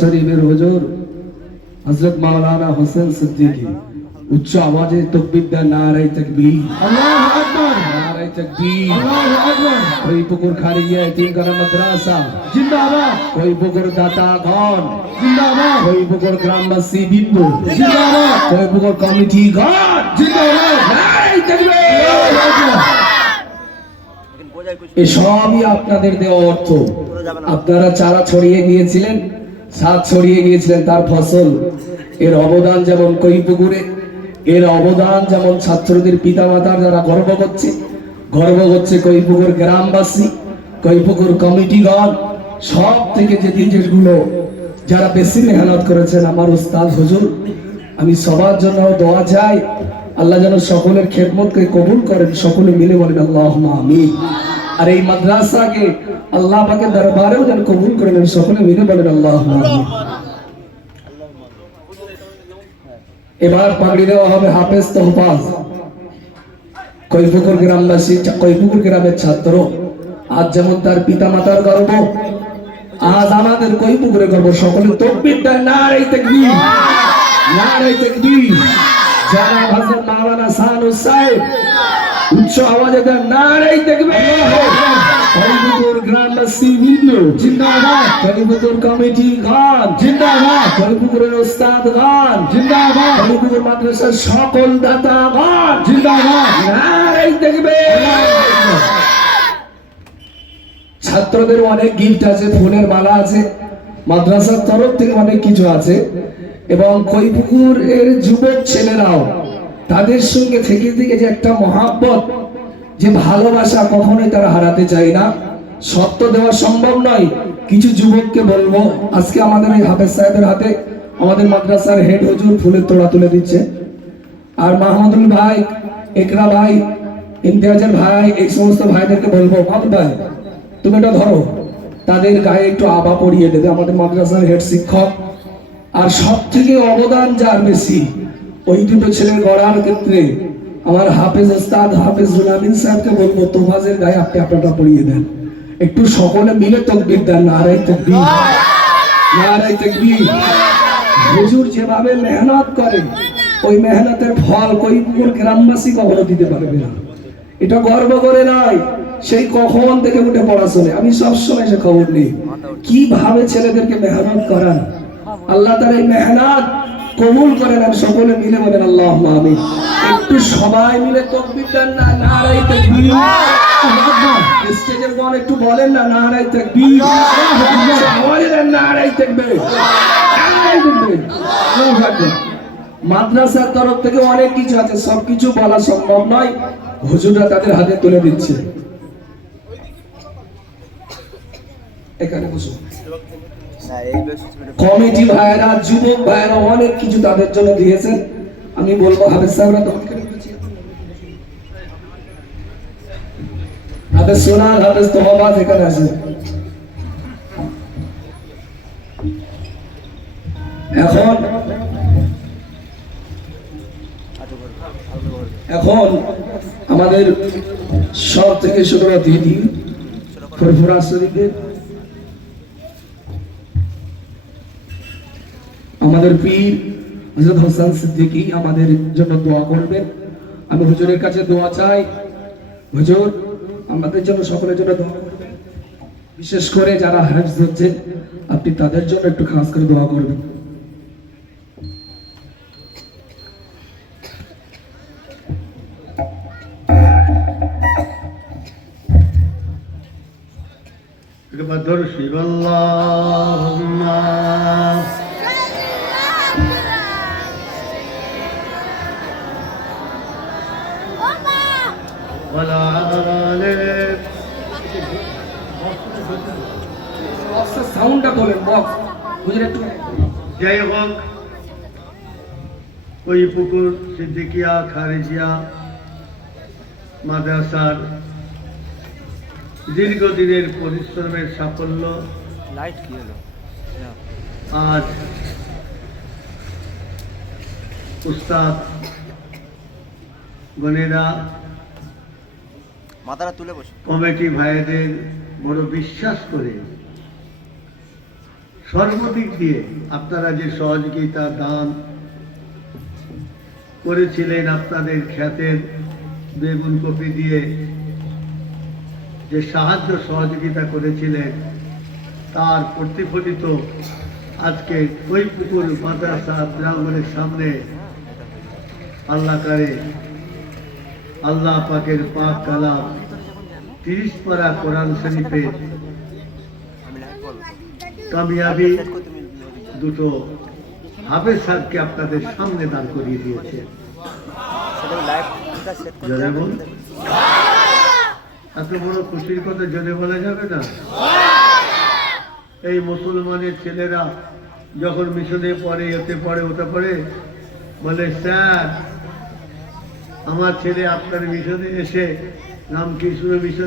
শরীফের হুজুর মাওলানা হোসেন সিদ্দিকী উচ্চ আওয়াজে ওই পুকুর করা মাদ্রাসা। জিন্দাবাদ। ওই পুকুর দাতা গণ। জিন্দাবাদ। ওই পুকুর গ্রামবাসী বিন্দু। জিন্দাবাদ। ওই পুকুর কমিটি গণ। জিন্দাবাদ। এসবই আপনাদের দেওয়া অর্থ। আপনারা চারা ছড়িয়ে দিয়েছিলেন সাত ছড়িয়ে গিয়েছিলেন তার ফসল। এর অবদান যেমন কৈপুকুরে এর অবদান যেমন ছাত্রদের পিতামাতার যারা গর্ব করছে গর্ব করছে কৈপুকুর গ্রামবাসী কৈপুকুর কমিটিগণ সব থেকে যে জিনিসগুলো যারা বেশি মেহনত করেছেন আমার উস্তাদ হুজুর, আমি সবার জন্য দোয়া চাই, আল্লাহ যেন সকলের খেদমতকে কবুল করেন, সকলে মিলে বলেন আল্লাহ আমিন। আর এই মাদ্রাসাকে আল্লাহ পাকের দরবারেও যেন কবুল করে নেন, সকলে মিলে বলেন আল্লাহ এবার পাগড়ি দেওয়া হবে হাফেজ তোহফাজ। কৈপুকুর গ্রামবাসী কৈপুকুর গ্রামের ছাত্র, আজ যেমন তার পিতা মাতার গর্ব, আজ আমাদের কৈপুকুরে গর্ব, সকলে তকবির দেন নারাই তাকবীর নারাই তাকবীর যারা হযরত মাওলানা সানু সাহেব আওয়াজে দেন বৃন্দ জিন্দাবাদ। কমিটি জিন্দাবাদ। ওস্তাদ জিন্দাবাদ। মাদ্রাসার সকল দাতা জিন্দাবাদ। তাকবীর ছাত্রদের অনেক গিফট আছে, ফুলের মালা আছে, মাদ্রাসার তরফ থেকে অনেক কিছু আছে। এবং কৈপুকুর এর যুবক ছেলেরাও তাদের সঙ্গে থেকে থেকে যে একটা মহাব্বত, যে ভালোবাসা কখনোই তারা হারাতে চায় না। সত্য দেওয়া সম্ভব নয়। কিছু যুবককে বলব, আজকে আমাদের এই হাফেজ সাহেবের হাতে আমাদের মাদ্রাসার হেড হুজুর ফুলের তোড়া তুলে দিচ্ছে। আর মাহমুদুল ভাই, একরা ভাই, ইমতিয়াজের ভাই, এই সমস্ত ভাইদেরকে বলব মাহমুদ ভাই, তুমি এটা ধরো। তাদের গায়ে একটু আবা পড়িয়ে দেবে আমাদের মাদ্রাসার হেড শিক্ষক। আর সব থেকে অবদান যার বেশি ওই দুটো ছেলে গড়ার ক্ষেত্রে আমার হাফেজ ওস্তাদ, হাফেজ জুলামিন সাহেবকে বলব তোফাজের গায়ে আপনি আপনারটা পড়িয়ে দেন। একটু সকলে মিলে তকবির দেন নারাই তকবির। নারাই তকবির। হুজুর যেভাবে মেহনত করে, ওই মেহনতের ফল কৈপুকুর গ্রামবাসী কখনো দিতে পারবে না। এটা গর্ব করে নাই, সেই কখন থেকে উঠে পড়াশোনে আমি সবসময় সে খবর নেই। কীভাবে ছেলেদেরকে মেহনত করান? আল্লাহ তার এই মেহনত কবুল করে নেন সকলে মিলে বলেন আল্লাহ আমিন। একটু সবাই মিলে তকবির দেন না স্টেজের একটু বলেন না নারাই দেন নারাই মাদ্রাসার তরফ থেকে অনেক কিছু আছে সবকিছু বলা সম্ভব নয়। হুজুররা তাদের হাতে তুলে দিচ্ছে। এখানে বসুন। কমিটি ভাইয়েরা, যুবক ভাইয়েরা অনেক কিছু তাদের জন্য দিয়েছেন। আমি বলব, হাফেজ সাহেবরা হাফেজ সোনার, হাফেজ আছে। এখন এখন আমাদের সব থেকে ছোট দিদি ফুরফুরা শরীফের আমাদের পীর হযরত হোসেন সিদ্দিকী আমাদের জন্য দোয়া করবেন। আমি হুজুরের কাছে দোয়া চাই। হুজুর, আমাদের জন্য সকলের জন্য দোয়া করবেন। বিশেষ করে যারা হাফজ হচ্ছে, আপনি তাদের জন্য একটু খাস করে দোয়া করবেন। একবার ধরো বক্সের সাউন্ডটা বলেন বক্স হুজুর একটু? যাই হোক। ওই পুকুর সিদ্দিকিয়া খারেজিয়া মাদ্রাসার দীর্ঘদিনের পরিশ্রমের সাফল্য। লাইট কি হলো? আজ উস্তাদ গণেরা মাথাটা তুলে বসো। কমিটি ভাইদের বড় বিশ্বাস করে সর্বদিক দিয়ে আপনারা যে সহযোগিতা, দান করেছিলেন আপনাদের খ্যাতের বেগুন কপি দিয়ে, যে সাহায্য, সহযোগিতা করেছিলেন, তার প্রতিফলিত আজকে কৈপুকুর মাদ্রাসা প্রাঙ্গণের সামনে আল্লাহ আল্লাহ পাকের পাক কালাম তিরিশ পারা কোরআন শরীফের কামিয়াবি দুটো হাফেজ সাহেবকে আপনাদের সামনে দান করিয়ে দিয়েছে। এত বড় খুশির কথা জোরে বলা যাবে না? এই মুসলমানের ছেলেরা যখন মিশনে পড়ে, এতে পড়ে, ওতে পড়ে, বলে, স্যার আমার ছেলে আপনার মিশনে এসে রামকৃষ্ণ মিশনে